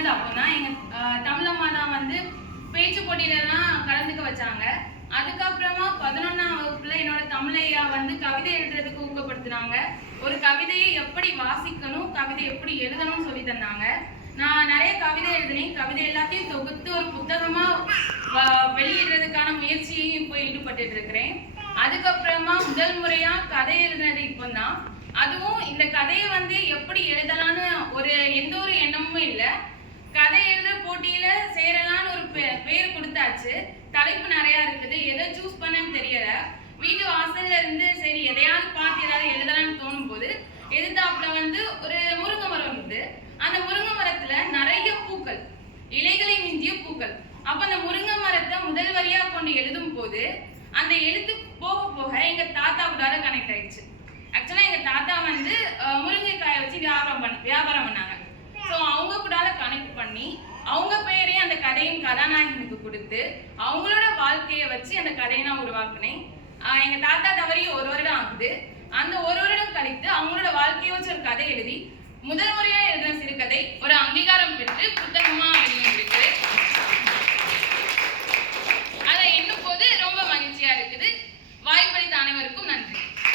என்னது அப்படின்னா எங்க தமிழம்மா தான் வந்து பேச்சு போட்டியிலலாம் கலந்துக்க வச்சாங்க. அதுக்கப்புறமா 11ஆம் வகுப்புல என்னோட தமிழையா வந்து கவிதை எழுதுறதுக்கு ஊக்கப்படுத்தினாங்க. ஒரு கவிதையை எப்படி வாசிக்கணும், கவிதை எப்படி எழுதணும்னு சொல்லி தந்தாங்க. நான் நிறைய கவிதை எழுதினேன். கவிதை எல்லாத்தையும் தொகுத்து ஒரு புத்தகமா வெளியிடுறதுக்கான முயற்சியையும் இப்போ ஈடுபட்டு இருக்கிறேன். அதுக்கப்புறமா முதல் முறையா கதை எழுதுனது இப்போதான். அதுவும் இந்த கதையை வந்து எப்படி எழுதலான்னு எந்த ஒரு எண்ணமும் இல்லை. கதை எழுத போட்டியில சேரலான்னு ஒரு பேர் கொடுத்தாச்சு. தலைப்பு நிறைய இருக்குது, எதை சூஸ் பண்ணன்னு தெரியல. வீட்டு வாசல்ல இருந்து சரி எதையாவது பார்த்து ஏதாவது எழுதலான்னு தோணும் போது எதிர்த்தாப்புல வந்து ஒரு முருங்கை மரம் இருக்குது. அந்த முருங்கை மரத்துல நிறைய பூக்கள், இலைகளை மிஞ்சிய பூக்கள். அப்ப அந்த முருங்கை மரத்தை முதல் வரியா கொண்டு எழுதும் போது அந்த எழுத்து போக போக எங்க தாத்தா கூட கனெக்ட் ஆயிடுச்சு. ஆக்சுவலா எங்க தாத்தா வந்து முருங்கைக்காயை வச்சு வியாபாரம் பண்ணாங்க. ஸோ அவங்க கூட கனெக்ட் பண்ணி அவங்க பெயரே அந்த கதையின் கதாநாயகனுக்கு கொடுத்து அவங்களோட வாழ்க்கையை வச்சு அந்த கதையை நான் உருவாக்குனேன். எங்க தாத்தா தவறி ஒரு வருடம் ஆகுது. அந்த ஒரு வருடம் கழித்து அவங்களோட வாழ்க்கையை வச்சு ஒரு கதை எழுதி முதல் முறையா எழுதின சிறுகதை ஒரு அங்கீகாரம் பெற்று புத்தகம்